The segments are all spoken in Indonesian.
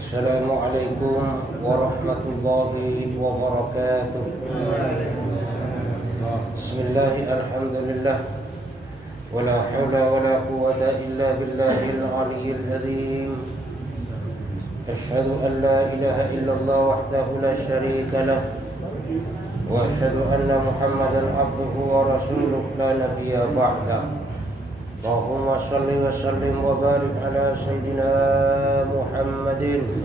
Assalamualaikum warahmatullahi wabarakatuh. Bismillahi alhamdulillah. Wala hawla wala quwwata illa billahil aliyyil azim. Asyhadu an la ilaha illallah wahdahu la syarika lah. Wa asyhadu anna Muhammadan abduhu wa rasuluhu la nabiyya ba'da. Allahumma salli wa sallim wa barik ala sayyidina Muhammadin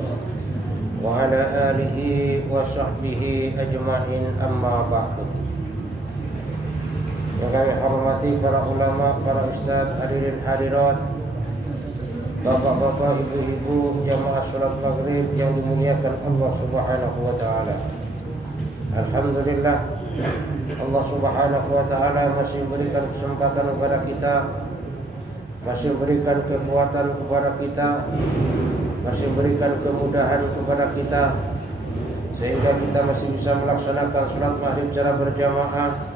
wa ala alihi wa sahbihi ajma'in, amma ba'du. Yang kami hormati para ulama, para ustaz, hadirin hadirat, bapak-bapak, ibu-ibu, jamaah salat maghrib yang dimuliakan Allah Subhanahu wa taala. Alhamdulillah, Allah Subhanahu wa taala masih berikan kesempatan kepada kita, masih berikan kekuatan kepada kita, masih berikan kemudahan kepada kita, sehingga kita masih bisa melaksanakan salat maghrib secara berjamaah.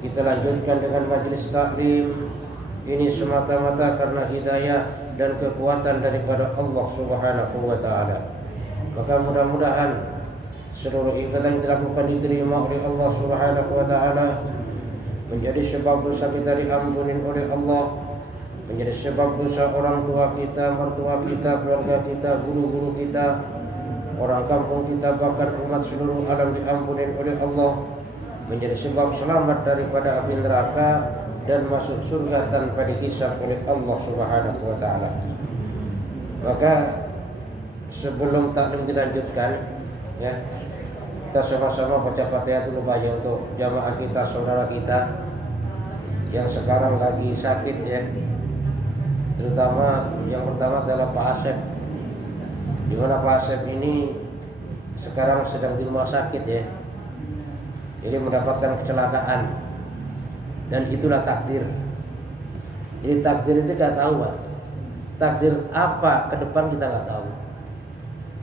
Kita lanjutkan dengan majelis taklim. Ini semata-mata karena hidayah dan kekuatan daripada Allah Subhanahu wa taala. Maka mudah-mudahan seluruh ibadah yang dilakukan diterima oleh Allah Subhanahu wa taala, menjadi sebab dosa kita diampuni oleh Allah, menjadi sebab dosa orang tua kita, mertua kita, keluarga kita, guru-guru kita, orang kampung kita, bahkan umat seluruh alam diampuni oleh Allah, menjadi sebab selamat daripada api neraka dan masuk surga tanpa dihisab oleh Allah Subhanahu wa taala. Maka sebelum taklim dilanjutkan, ya, kita sama-sama baca Fatihah dulu ya untuk jamaah kita, saudara kita yang sekarang lagi sakit, ya. Terutama yang pertama adalah Pak Asep, di mana Pak Asep ini sekarang sedang di rumah sakit, ya. Jadi mendapatkan kecelakaan, dan itulah takdir. Jadi takdir itu gak tahu, Pak. Takdir apa ke depan kita gak tahu.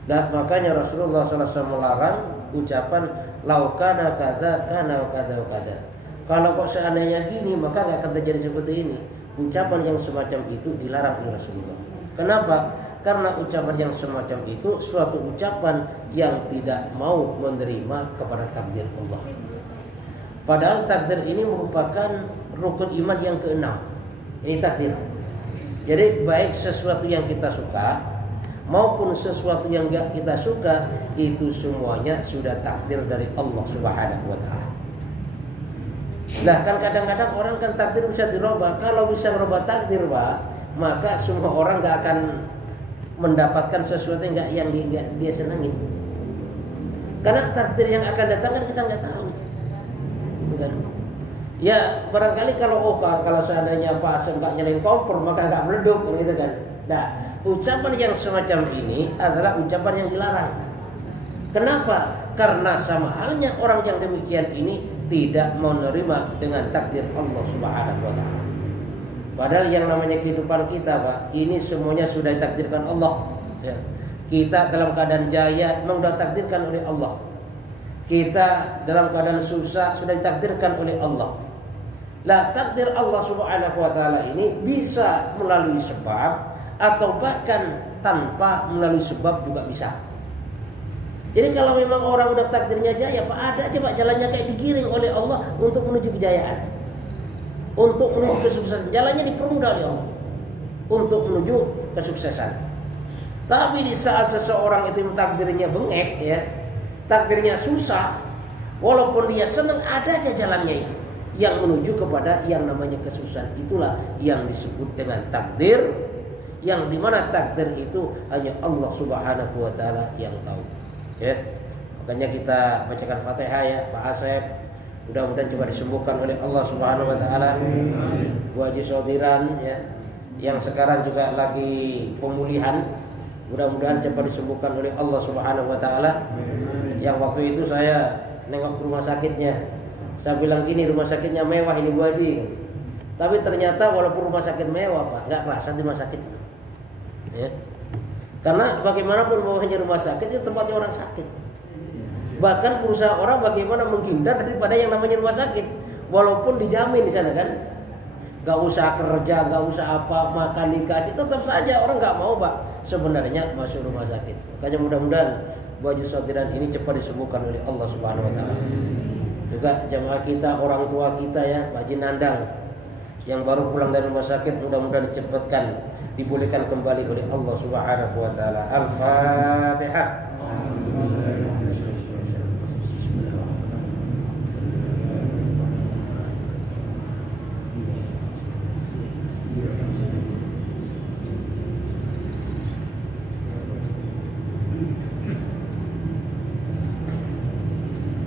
Dan makanya Rasulullah SAW melarang ucapan laukana kada kana kada kada. Kalau kok seandainya gini maka gak akan terjadi seperti ini. Ucapan yang semacam itu dilarang oleh Rasulullah. Kenapa? Karena ucapan yang semacam itu suatu ucapan yang tidak mau menerima kepada takdir Allah. Padahal takdir ini merupakan rukun iman yang keenam. Ini takdir. Jadi baik sesuatu yang kita suka maupun sesuatu yang gak kita suka, itu semuanya sudah takdir dari Allah Subhanahu wa taala. Nah, kan kadang-kadang orang kan takdir bisa dirubah. Kalau bisa merubah takdir, Pak, maka semua orang gak akan mendapatkan sesuatu yang dia senangi. Karena takdir yang akan datang kan kita nggak tahu, bukan? Ya barangkali kalau seandainya Pak Asem nggak nyalain kompor maka nggak meleduk, gitu kan? Nah, ucapan yang semacam ini adalah ucapan yang dilarang. Kenapa? Karena sama halnya orang yang demikian ini tidak menerima dengan takdir Allah Subhanahu wa taala. Padahal yang namanya kehidupan kita, Pak, ini semuanya sudah ditakdirkan Allah, ya. Kita dalam keadaan jaya memang sudah ditakdirkan oleh Allah. Kita dalam keadaan susah sudah ditakdirkan oleh Allah. Lah, takdir Allah Subhanahu wa taala ini bisa melalui sebab atau bahkan tanpa melalui sebab juga bisa. Jadi kalau memang orang udah takdirnya jaya, Pak, ada aja, Pak, jalannya kayak digiring oleh Allah untuk menuju kejayaan, untuk menuju kesuksesan. Jalannya dipermudah oleh Allah untuk menuju kesuksesan. Tapi di saat seseorang itu takdirnya bengek, ya, takdirnya susah, walaupun dia senang, ada aja jalannya itu yang menuju kepada yang namanya kesusahan. Itulah yang disebut dengan takdir, yang dimana takdir itu hanya Allah Subhanahu wa taala yang tahu, ya. Makanya kita bacakan Fatihah, ya, Pak Asep. Mudah-mudahan coba disembuhkan oleh Allah Subhanahu wa taala. Bu Haji Sodiran, ya, yang sekarang juga lagi pemulihan, mudah-mudahan cepat disembuhkan oleh Allah Subhanahu wa taala. Yang waktu itu saya nengok ke rumah sakitnya, saya bilang gini, rumah sakitnya mewah ini Bu Haji. Tapi ternyata walaupun rumah sakit mewah, Pak, nggak kerasa di rumah sakit itu, ya. Karena bagaimanapun mewahnya rumah sakit itu tempatnya orang sakit. Bahkan berusaha orang bagaimana menghindar daripada yang namanya rumah sakit, walaupun dijamin di sana, kan. Gak usah kerja, gak usah apa, makan dikasih, tetap saja orang gak mau Pak sebenarnya masuk rumah sakit. Makanya mudah-mudahan Bu Haji Sodiran ini cepat disembuhkan oleh Allah Subhanahu Wa Taala. Juga jamaah kita, orang tua kita ya, Pak Haji Nandang yang baru pulang dari rumah sakit, mudah-mudahan dicepatkan, dipulihkan kembali oleh Allah Subhanahu Wa Taala. Al-Fatihah.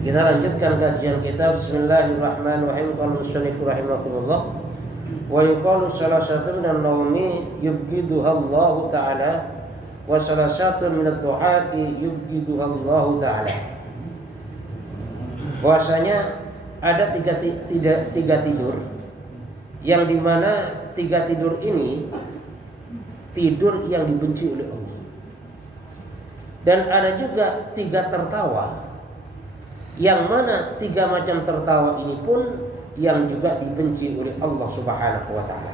Kita lanjutkan kajian kita. Bismillahirrahmanirrahim. Qala musannif rahimahullah wa yuqalu salah satu min an-nawmi yubghiduha Allah taala wa salah satu min ad-du'ati yubghiduha Allah taala. Bahwasanya ada tiga tidur yang dimana tiga tidur ini tidur yang dibenci oleh Allah. Dan ada juga tiga tertawa yang mana tiga macam tertawa ini pun yang juga dibenci oleh Allah Subhanahu wa taala.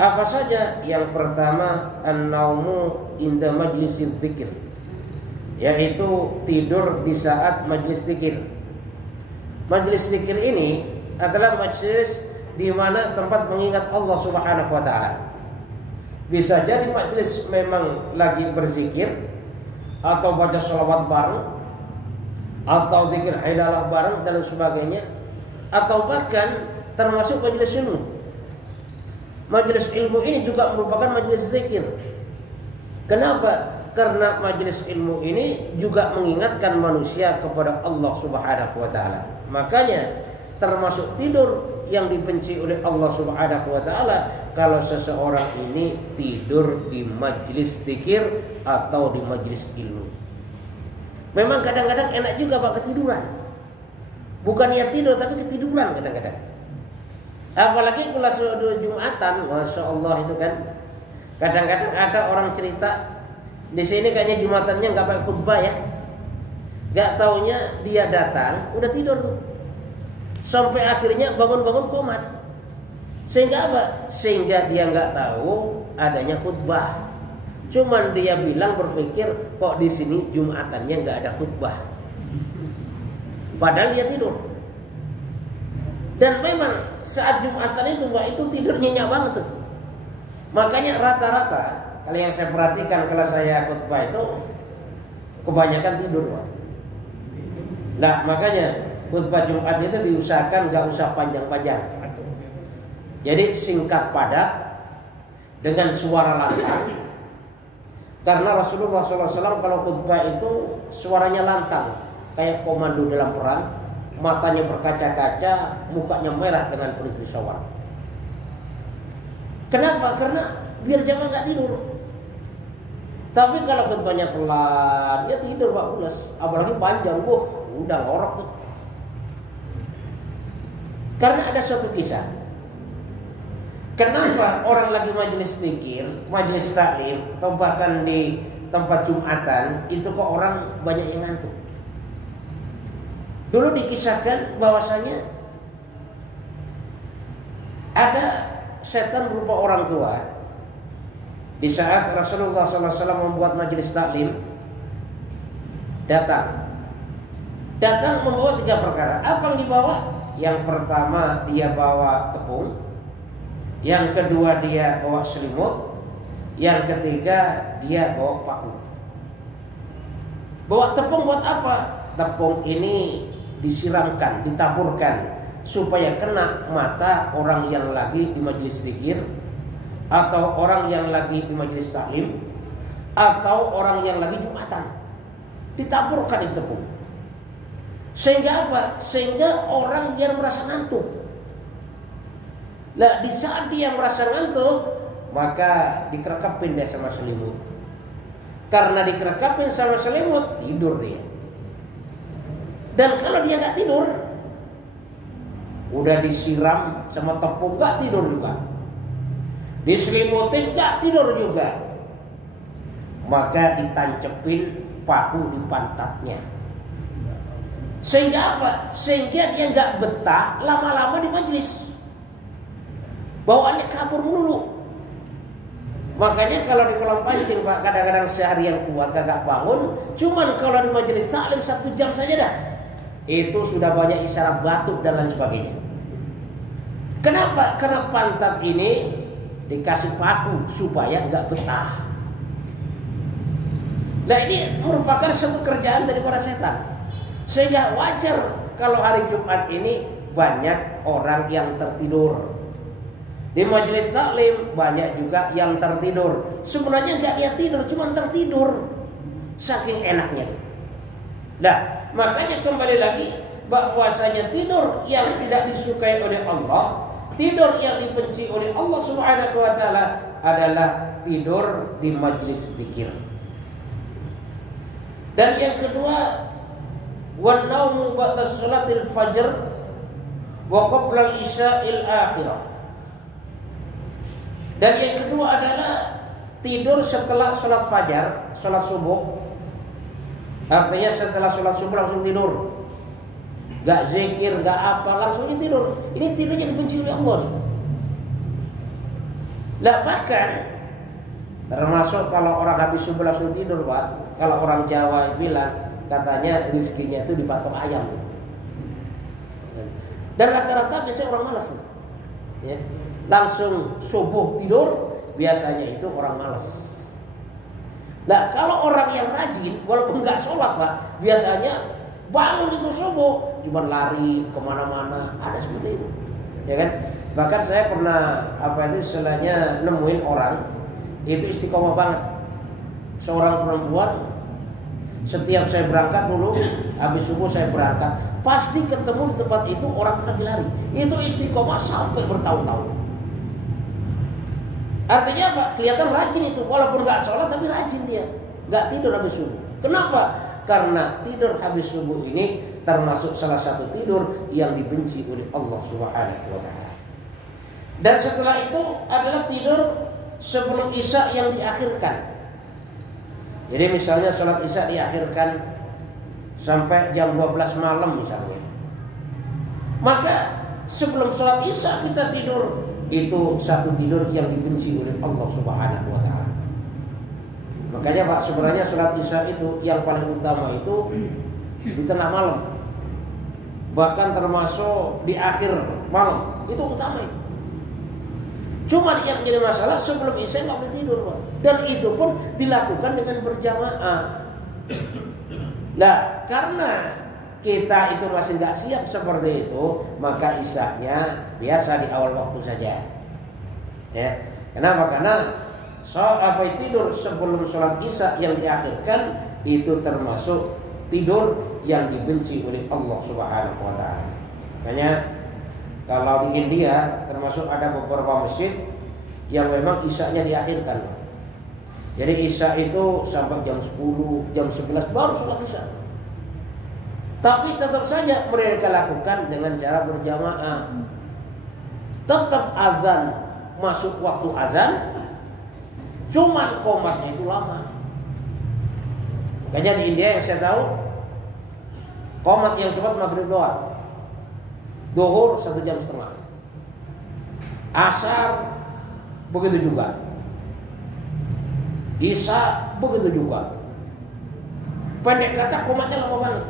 Apa saja? Yang pertama, an-naumu inda majlisil zikir, yaitu tidur di saat majlis zikir. Majlis zikir ini adalah majlis di mana tempat mengingat Allah Subhanahu wa taala. Bisa jadi majlis memang lagi berzikir atau baca sholawat bareng, atau zikir haidalah bareng dan sebagainya, atau bahkan termasuk majelis ilmu. Majelis ilmu ini juga merupakan majelis zikir. Kenapa? Karena majelis ilmu ini juga mengingatkan manusia kepada Allah Subhanahu wa taala. Makanya termasuk tidur yang dibenci oleh Allah Subhanahu wa taala kalau seseorang ini tidur di majelis zikir atau di majelis ilmu. Memang kadang-kadang enak juga Pak ketiduran. Bukan niat tidur tapi ketiduran kadang-kadang. Apalagi kalau sudah Jumatan, Masya Allah itu kan. Kadang-kadang ada orang cerita di sini kayaknya Jumatannya nggak pakai khutbah ya. Gak taunya dia datang udah tidur tuh. Sampai akhirnya bangun-bangun komat. Sehingga apa? Sehingga dia nggak tahu adanya khutbah. Cuman dia bilang berpikir kok di sini Jumatannya nggak ada khutbah. Padahal dia tidur. Dan memang saat Jumatan itu Pak, itu tidur nyenyak banget tuh. Makanya rata-rata kalau yang saya perhatikan kalau saya khutbah itu kebanyakan tidur Pak. Nah makanya khutbah Jumat itu diusahakan nggak usah panjang-panjang. Jadi singkat padat dengan suara lantang. Karena Rasulullah SAW kalau khutbah itu suaranya lantang, kayak komando dalam perang, matanya berkaca-kaca, mukanya merah dengan penuh risauan. Kenapa? Karena biar jamaah nggak tidur. Tapi kalau khutbahnya pelan, ya tidur Pak Ulas. Apalagi panjang, udah ngorok tuh. Karena ada suatu kisah. Kenapa orang lagi majelis zikir, majelis taklim, atau bahkan di tempat Jumatan itu kok orang banyak yang ngantuk? Dulu dikisahkan bahwasanya ada setan berupa orang tua. Di saat Rasulullah SAW membuat majelis taklim, datang membawa tiga perkara. Apa yang dibawa? Yang pertama dia bawa tepung. Yang kedua dia bawa selimut. Yang ketiga dia bawa paku. Bawa tepung buat apa? Tepung ini disiramkan, ditaburkan supaya kena mata orang yang lagi di majelis zikir, atau orang yang lagi di majelis taklim, atau orang yang lagi Jumatan. Ditaburkan di tepung. Sehingga apa? Sehingga orang biar merasa ngantuk. Nah, di saat dia merasa ngantuk, maka dikerekapin dia sama selimut. Karena dikerekapin sama selimut, tidur dia. Dan kalau dia nggak tidur, udah disiram sama tepung, nggak tidur juga. Diselimutin, nggak tidur juga. Maka ditancepin paku di pantatnya. Sehingga apa? Sehingga dia nggak betah lama-lama di majelis. bawaannya kabur melulu. Makanya kalau di kolam pancing Pak, kadang-kadang seharian kuat kagak bangun, cuman kalau di majelis taklim 1 jam saja dah, itu sudah banyak isyarat batuk dan lain sebagainya. Kenapa? Karena pantat ini dikasih paku supaya nggak betah. Nah ini merupakan satu kerjaan dari para setan. Sehingga wajar kalau hari Jumat ini banyak orang yang tertidur. Di majelis taklim banyak juga yang tertidur. Sebenarnya nggak dia tidur, cuma tertidur. Saking enaknya tuh. Nah, makanya kembali lagi bahwasanya tidur yang tidak disukai oleh Allah, tidur yang dibenci oleh Allah Subhanahu wa taala adalah tidur di majelis zikir. Dan yang kedua, wan naumu ba'da salatil fajr wa qabla al-isya'il akhirah. Dan yang kedua adalah tidur setelah sholat fajar, sholat subuh. Artinya setelah sholat subuh langsung tidur, gak zikir, gak apa, langsung tidur. Ini tidurnya dibenci oleh Allah nih. Lah bahkan termasuk kalau orang habis subuh langsung tidur Pak. Kalau orang Jawa bilang katanya rezekinya itu dipatok ayam. Dan rata-rata biasanya orang malas ya. Langsung subuh tidur, biasanya itu orang malas. Nah kalau orang yang rajin, walaupun nggak sholat Pak, biasanya bangun itu subuh, cuma lari kemana-mana, ada seperti itu, ya kan? Bahkan saya pernah istilahnya nemuin orang itu istiqomah banget. Seorang perempuan, setiap saya berangkat dulu, habis subuh saya berangkat, pasti ketemu di tempat itu orang lagi lari. Itu istiqomah sampai bertahun-tahun. Artinya apa? Kelihatan rajin itu, walaupun nggak sholat tapi rajin dia, nggak tidur habis subuh. Kenapa? Karena tidur habis subuh ini termasuk salah satu tidur yang dibenci oleh Allah Subhanahu wa taala. Dan setelah itu adalah tidur sebelum isya yang diakhirkan. Jadi misalnya sholat isya diakhirkan sampai jam 12 malam misalnya. Maka sebelum sholat isya kita tidur, itu satu tidur yang dibenci oleh Allah Subhanahu wa taala. Makanya Pak, sebenarnya sholat isya itu yang paling utama itu di tengah malam. Bahkan termasuk di akhir malam, itu utama itu. Cuma yang jadi masalah sebelum isya nggak boleh tidur Pak. Dan itu pun dilakukan dengan berjamaah. Nah, karena kita itu masih nggak siap seperti itu, maka isyanya biasa di awal waktu saja. Ya, kenapa? Karena tidur sebelum sholat isya yang diakhirkan itu termasuk tidur yang dibenci oleh Allah Subhanahu wa taala. Makanya kalau di India termasuk ada beberapa masjid yang memang isyanya diakhirkan. Jadi isya itu sampai jam 10, jam 11 baru sholat isya. Tapi tetap saja mereka lakukan dengan cara berjamaah. Tetap azan, masuk waktu azan, cuman qomatnya itu lama. Makanya di India yang saya tahu, qomat yang cepat maghrib doang, zuhur 1,5 jam, asar begitu juga, isya begitu juga. Pendek kata qomatnya lama banget.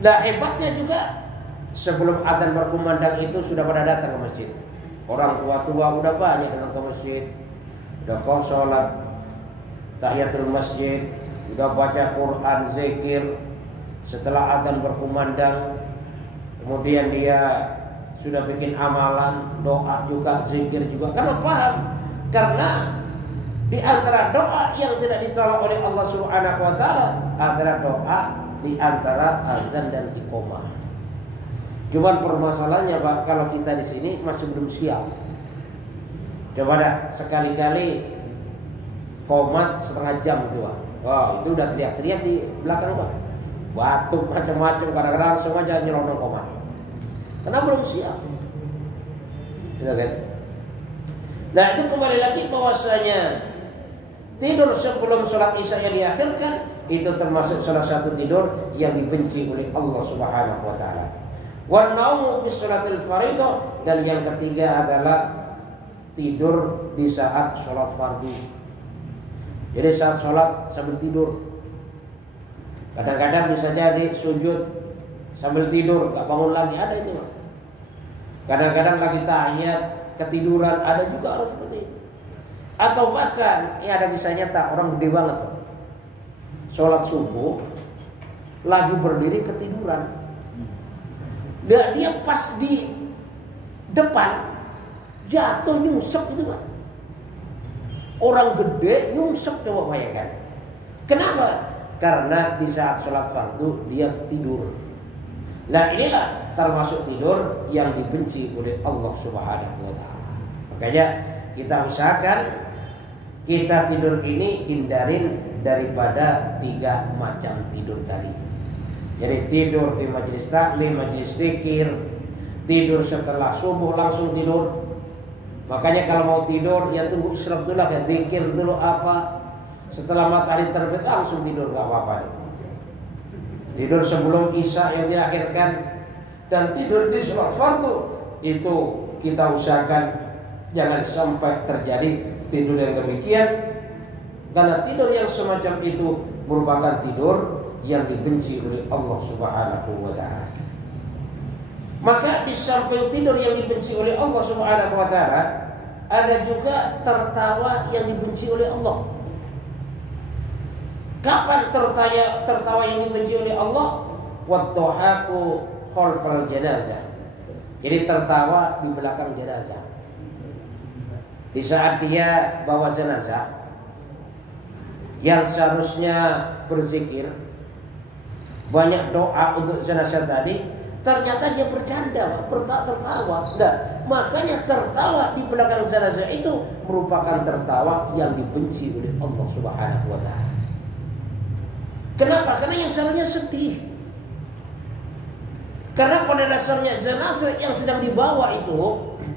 Nah hebatnya juga sebelum adzan berkumandang itu sudah pada datang ke masjid. Orang tua-tua udah banyak datang ke masjid, udah kau sholat tahiyatul masjid, udah baca Quran, zikir. Setelah adzan berkumandang, kemudian dia sudah bikin amalan, doa juga, zikir juga. Karena paham, karena di antara doa yang tidak ditolak oleh Allah Subhanahu wa taala adalah doa di antara azan dan iqamah. Cuman permasalahannya Pak, kalau kita di sini masih belum siap. Coba dah sekali-kali qomat 1,5 jam itu Pak. Wah, itu udah teriak-teriak di belakang Pak. Batuk macam-macam, kadang-kadang sengaja nyelonong qomat. Karena belum siap. Gitu kan? Nah, itu kembali lagi bahwasanya tidur sebelum sholat isya yang diakhirkan itu termasuk salah satu tidur yang dibenci oleh Allah Subhanahu wa taala. Wan naumu fi sholatil fardhu Dan yang ketiga adalah tidur di saat sholat fardu. Jadi saat sholat sambil tidur. Kadang-kadang bisa jadi sujud sambil tidur, gak bangun lagi, ada itu. Kadang-kadang lagi tahiyat ketiduran, ada juga orang seperti itu. Atau bahkan ya ada kisah nyata orang gede banget, sholat subuh lagi berdiri ketiduran. Dia pas di depan jatuh nyungsep itu Pak. Orang gede nyungsep, coba bayangkan. Kenapa? Karena di saat sholat fardu dia tidur. Nah inilah termasuk tidur yang dibenci oleh Allah Subhanahu wa ta'ala. Makanya kita usahakan kita tidur ini hindarin daripada 3 macam tidur tadi. Jadi tidur di majelis taklim, majelis zikir, tidur setelah subuh langsung tidur. Makanya kalau mau tidur ya tunggu isyraq dulu, ya zikir dulu apa. Setelah matahari terbit langsung tidur, gak apa-apa. Tidur sebelum isya yang diakhirkan, dan tidur di sholat fardu itu kita usahakan jangan sampai terjadi tidur yang demikian, karena tidur yang semacam itu merupakan tidur yang dibenci oleh Allah Subhanahu wa ta'ala. Maka di samping tidur yang dibenci oleh Allah Subhanahu wa ta'ala, ada juga tertawa yang dibenci oleh Allah. Kapan tertawa yang dibenci oleh Allah? Wadduhaku khalfal janazah. Jadi tertawa di belakang jenazah. Di saat dia bawa jenazah yang seharusnya berzikir, banyak doa untuk jenazah tadi, ternyata dia bercanda, tertawa. Nah, makanya tertawa di belakang jenazah itu merupakan tertawa yang dibenci oleh Allah Subhanahu wa ta'ala. Kenapa? Karena yang seharusnya sedih. Karena pada dasarnya jenazah yang sedang dibawa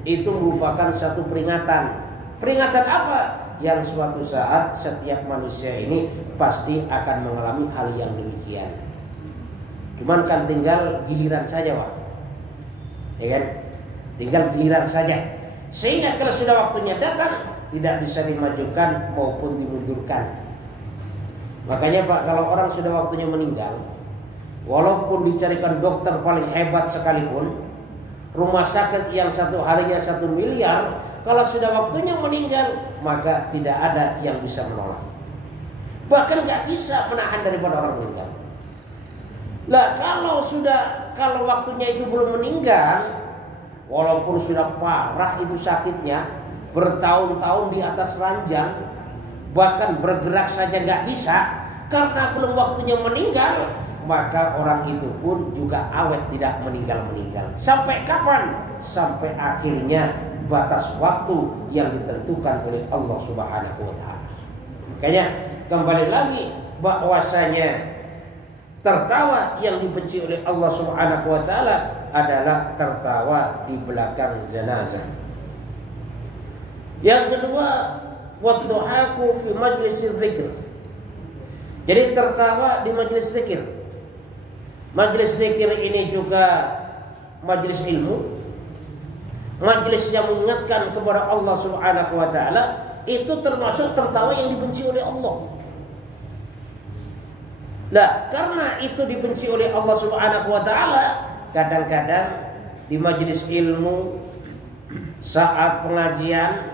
itu merupakan satu peringatan. Peringatan apa? Yang suatu saat setiap manusia ini pasti akan mengalami hal yang demikian. Cuman kan tinggal giliran saja, Pak. Ya kan? Tinggal giliran saja. Sehingga kalau sudah waktunya datang, tidak bisa dimajukan maupun dimundurkan. Makanya Pak, kalau orang sudah waktunya meninggal, walaupun dicarikan dokter paling hebat sekalipun, rumah sakit yang satu harinya 1 miliar, kalau sudah waktunya meninggal, maka tidak ada yang bisa menolak. Bahkan gak bisa menahan daripada orang meninggal. Lah kalau waktunya itu belum meninggal, walaupun sudah parah itu sakitnya, bertahun-tahun di atas ranjang, bahkan bergerak saja nggak bisa karena belum waktunya meninggal, maka orang itu pun juga awet tidak meninggal. Sampai kapan? Sampai akhirnya batas waktu yang ditentukan oleh Allah Subhanahu wa ta'ala. Makanya kembali lagi bahwasanya tertawa yang dibenci oleh Allah Subhanahu wa ta'ala adalah tertawa di belakang jenazah. Yang kedua, wadduhaku fi majlis zikir. Jadi tertawa di majlis zikir. Majlis zikir ini juga majlis ilmu, majlis yang mengingatkan kepada Allah Subhanahu wa ta'ala. Itu termasuk tertawa yang dibenci oleh Allah. Nah, karena itu dibenci oleh Allah Subhanahu wa ta'ala, kadang-kadang di majlis ilmu saat pengajian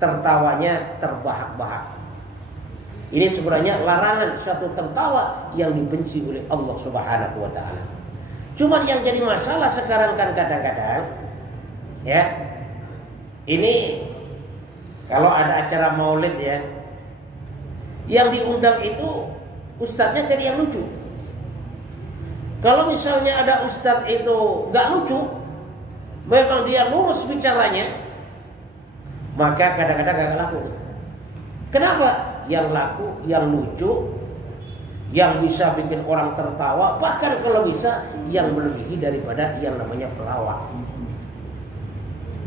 tertawanya terbahak-bahak. Ini sebenarnya larangan suatu tertawa yang dibenci oleh Allah Subhanahu wa ta'ala. Cuma yang jadi masalah sekarang kan kadang-kadang ya, ini kalau ada acara maulid ya, yang diundang itu ustadznya jadi yang lucu. Kalau misalnya ada ustadz itu gak lucu, memang dia lurus bicaranya, maka kadang-kadang gak laku. Kenapa? Yang laku, yang lucu, yang bisa bikin orang tertawa, bahkan kalau bisa yang melebihi daripada yang namanya pelawak.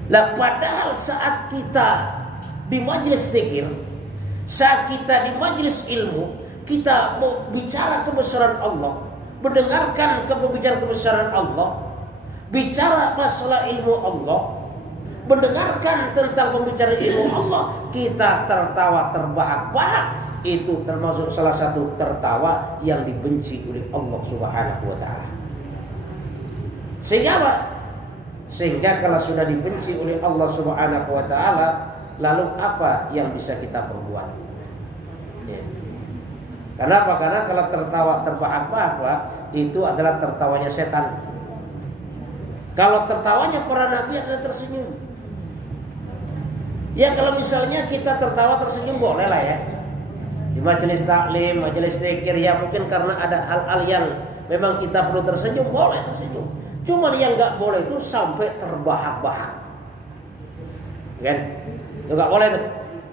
Nah, padahal saat kita di majelis zikir, saat kita di majelis ilmu, kita mau bicara kebesaran Allah, mendengarkan pembicaraan kebesaran Allah, bicara masalah ilmu Allah, mendengarkan tentang pembicaraan ilmu Allah, kita tertawa terbahak-bahak, itu termasuk salah satu tertawa yang dibenci oleh Allah Subhanahu wa taala. Sehingga apa? Sehingga kalau sudah dibenci oleh Allah Subhanahu wa taala, lalu apa yang bisa kita perbuat? Ya. Kenapa? Karena kalau tertawa terbahak-bahak itu adalah tertawanya setan. Kalau tertawanya para nabi adalah tersenyum. Ya kalau misalnya kita tertawa tersenyum boleh lah ya. Di majelis taklim, majelis zikir ya mungkin karena ada hal-hal yang memang kita perlu tersenyum, boleh tersenyum. Cuman yang nggak boleh itu sampai terbahak-bahak. Kan? Itu nggak boleh tuh.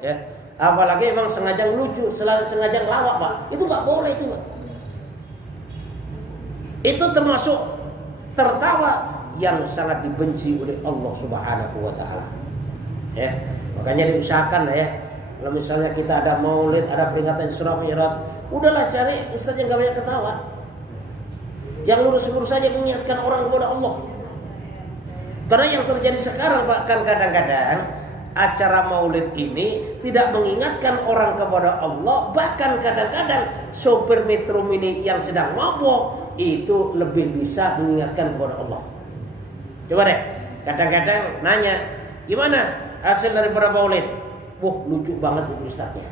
Ya. Apalagi emang sengaja lucu, sengaja ngelawak, Pak. Itu nggak boleh itu, Pak. Itu termasuk tertawa yang sangat dibenci oleh Allah Subhanahu wa taala. Ya, makanya diusahakan lah ya. Kalau misalnya kita ada maulid, ada peringatan Isra Mi'raj, udahlah cari ustaz yang enggak banyak ketawa. Yang lurus-lurus saja mengingatkan orang kepada Allah. Karena yang terjadi sekarang Pak, kan kadang-kadang acara maulid ini tidak mengingatkan orang kepada Allah, bahkan kadang-kadang sopir Metro Mini yang sedang mabuk itu lebih bisa mengingatkan kepada Allah. Coba deh, kadang-kadang nanya, gimana hasil daripada maulid? Wah, lucu banget itu ustaznya.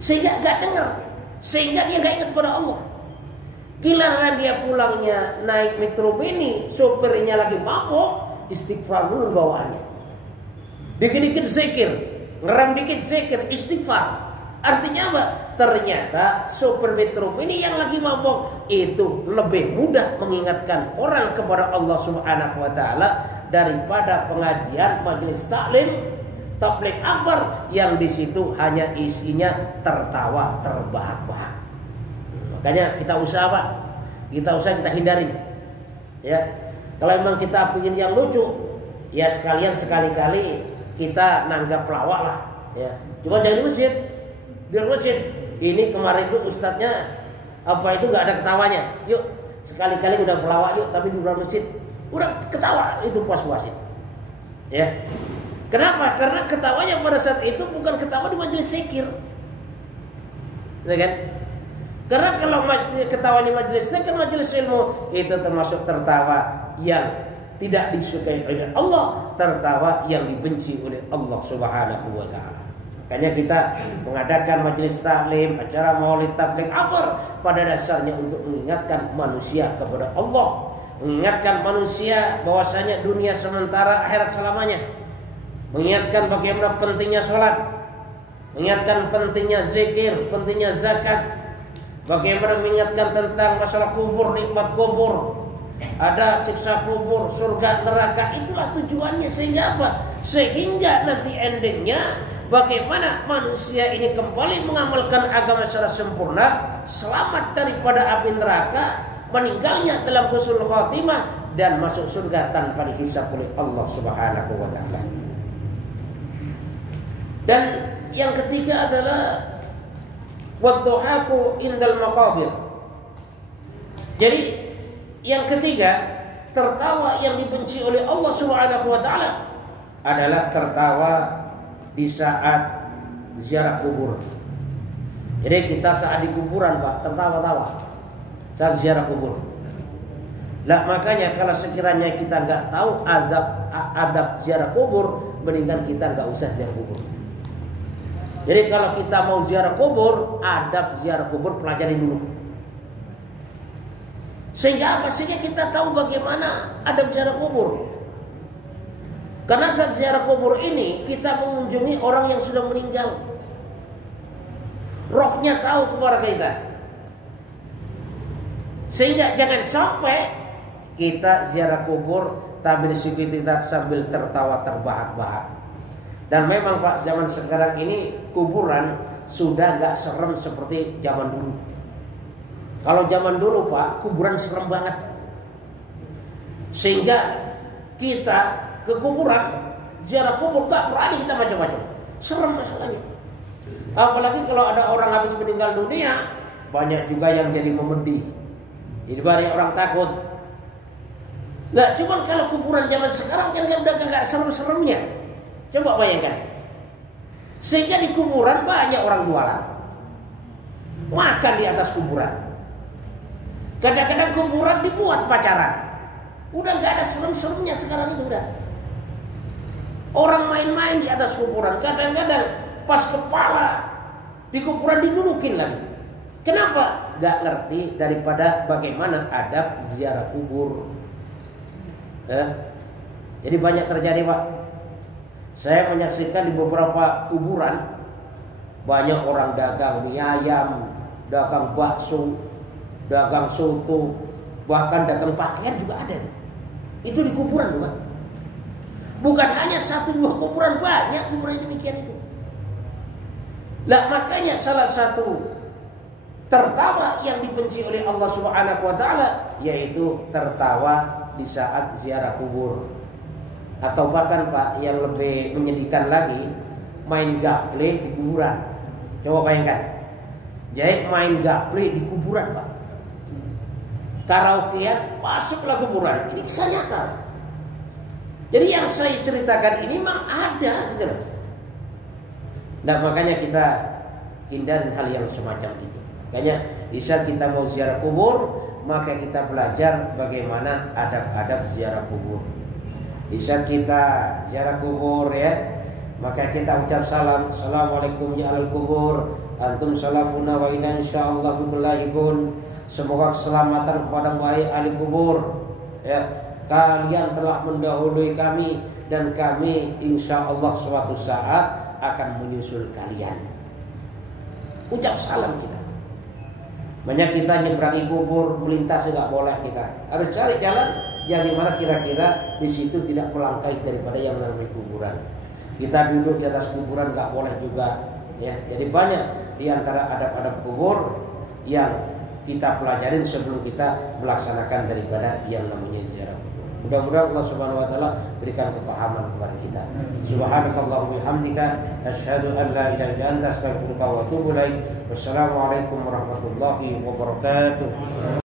Sehingga gak dengar, sehingga dia gak ingat kepada Allah. Giliran dia pulangnya naik Metro Mini, sopirnya lagi mabuk, istighfar dulu bawaannya. Dikit-dikit zikir, ngerem dikit zikir, istighfar. Artinya apa? Ternyata sopir Metro Mini yang lagi mabuk itu lebih mudah mengingatkan orang kepada Allah Subhanahu wa taala daripada pengajian majelis taklim, tabligh akbar yang di situ hanya isinya tertawa terbahak-bahak. Makanya kita usaha Pak, kita hindarin. Ya, kalau memang kita ingin yang lucu, ya sekali-kali kita nanggap pelawak lah. Ya, cuma jangan di masjid. Di masjid ini kemarin itu ustadznya apa itu nggak ada ketawanya. Yuk sekali-kali udah pelawak yuk, tapi di luar masjid udah ketawa itu puas-puasin. Ya, kenapa? Karena ketawanya pada saat itu bukan ketawa di majelis zikir, ya kan? Karena kalau ketawanya majelis zikir, majelis ilmu itu termasuk tertawa yang tidak disukai oleh Allah, tertawa yang dibenci oleh Allah Subhanahu wa taala. Makanya kita mengadakan majelis taklim, acara maulid tabligh akbar pada dasarnya untuk mengingatkan manusia kepada Allah, mengingatkan manusia bahwasanya dunia sementara, akhirat selamanya, mengingatkan bagaimana pentingnya sholat, mengingatkan pentingnya zikir, pentingnya zakat, bagaimana mengingatkan tentang masalah kubur, nikmat kubur, ada siksa kubur, surga, neraka. Itulah tujuannya. Sehingga apa? Sehingga nanti endingnya bagaimana manusia ini kembali mengamalkan agama secara sempurna, selamat daripada api neraka, meninggalnya dalam husnul khatimah dan masuk surga tanpa dihisab oleh Allah Subhanahu wa taala. Dan yang ketiga adalah wadduhaku indal maqabir. Jadi yang ketiga, tertawa yang dibenci oleh Allah Subhanahu wa taala adalah tertawa di saat ziarah kubur. Jadi kita saat di kuburan Pak, tertawa-tawa saat ziarah kubur. Lah makanya kalau sekiranya kita nggak tahu adab ziarah kubur, mendingan kita nggak usah ziarah kubur. Jadi kalau kita mau ziarah kubur, adab ziarah kubur pelajari dulu. Sehingga apa? Sehingga kita tahu bagaimana adab ziarah kubur. Karena saat ziarah kubur ini kita mengunjungi orang yang sudah meninggal. Rohnya tahu kepada kita. Sehingga jangan sampai kita ziarah kubur tapi di situ kita sambil tertawa terbahak-bahak. Dan memang Pak, zaman sekarang ini kuburan sudah gak serem seperti zaman dulu. Kalau zaman dulu Pak, kuburan serem banget. Sehingga kita ke kuburan, ziarah kubur gak berani kita macam-macam. Serem masalahnya. Apalagi kalau ada orang habis meninggal dunia, banyak juga yang jadi memedih. Jadi banyak orang takut. Lah, cuman kalau kuburan zaman sekarang kan udah gak serem-seremnya. Coba bayangkan. Sehingga di kuburan banyak orang jualan, makan di atas kuburan. Kadang-kadang kuburan dibuat pacaran. Udah gak ada serem-seremnya sekarang itu udah. Orang main-main di atas kuburan. Kadang-kadang pas kepala di kuburan didudukin lagi. Kenapa? Gak ngerti daripada bagaimana adab ziarah kubur. Jadi banyak terjadi, Pak. Saya menyaksikan di beberapa kuburan banyak orang dagang mie ayam, dagang bakso, dagang soto, bahkan dagang pakaian juga ada. Itu di kuburan, Pak. Bukan hanya 1-2 kuburan, banyak kuburan demikian itu. Lah, makanya salah satu tertawa yang dibenci oleh Allah Subhanahu wa taala yaitu tertawa di saat ziarah kubur. Atau bahkan, Pak, yang lebih menyedihkan lagi, main gaple di kuburan. Coba bayangkan. Jadi main gaple di kuburan, Pak. Karaokean masuklah kuburan. Ini kisah nyata. Jadi yang saya ceritakan ini memang ada gitu loh. Nah, makanya kita hindarin hal yang semacam itu. Makanya di saat kita mau ziarah kubur, maka kita belajar bagaimana adab-adab ziarah kubur. Di saat kita ziarah kubur ya, maka kita ucap salam, assalamualaikum ya alal kubur, antum salafuna wa inna insyaallah billahikum. Semoga keselamatan kepada baik ahli kubur. Ya, kalian telah mendahului kami dan kami insyaallah suatu saat akan menyusul kalian. Ucap salam kita. Banyak kita nyeberangi kubur, melintas nggak boleh kita. Harus cari jalan yang dimana kira-kira di situ tidak melangkahi daripada yang namanya kuburan. Kita duduk di atas kuburan nggak boleh juga. Ya, jadi banyak di antara adab-adab kubur yang kita pelajarin sebelum kita melaksanakan daripada yang namanya ziarah kubur. Mudah-mudahan Allah Subhanahu wa taala berikan kepahaman kepada kita. Subhanakallahumma bihamdika asyhadu an la ilaha illa anta astaghfiruka wa atubu ilaik. Wassalamualaikum warahmatullahi wabarakatuh.